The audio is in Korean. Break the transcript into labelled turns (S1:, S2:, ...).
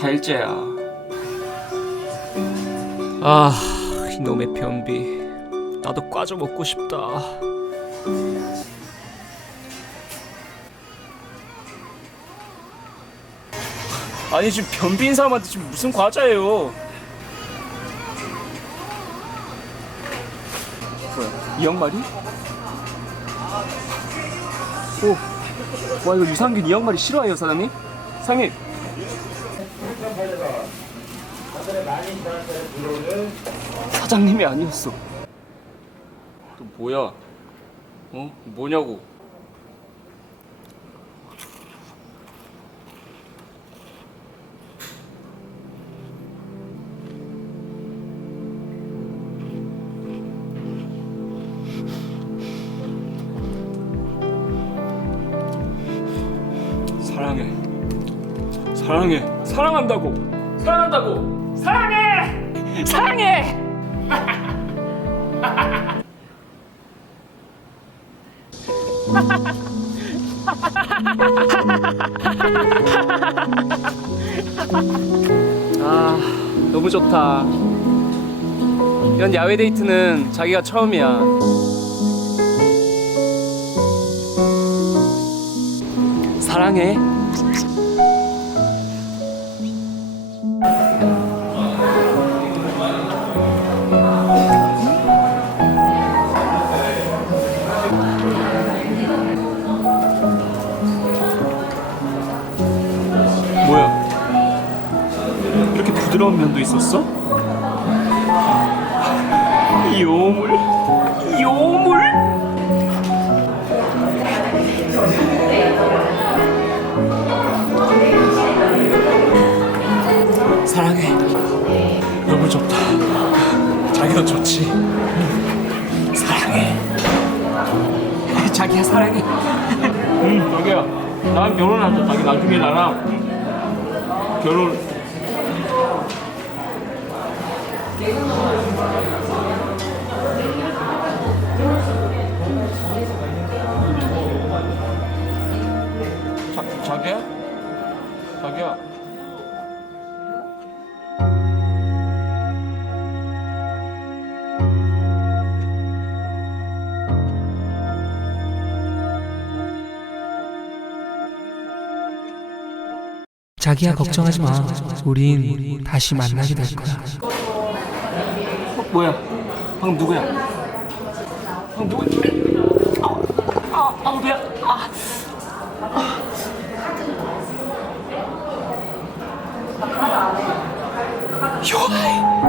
S1: 4일째야. 아, 이놈의 변비. 나도 과자 먹고 싶다. 아니 지금 변비인 사람한테 지금 무슨 과자예요? 뭐야? 이 양말이? 오, 와 이거 유산균 이 양말이 싫어해요 사장님? 사장님. 사장님이 아니었어. 또 뭐야? 어? 뭐냐고? 사랑해. 사랑해. 사랑한다고. 사랑한다고. 사랑해. 사랑해. 아, 너무 좋다. 이런 야외 데이트는 자기가 처음이야. 사랑해. 부드러운 면도 있었어? 요물? 요물? 사랑해. 너무 좋다. 자기도 좋지. 사랑해. 자기야 사랑해. 응, 자기야. 나랑 결혼하자. 자기 나중에 나랑 결혼. 자, 자기야? 자기야.
S2: 자기야 걱정하지 마. 우린 다시 만나게 될 거야.
S1: 어, 뭐야? 방금 누구야? 방금 누구야? 아, 아, 아, 뭐야? 아. 요하이.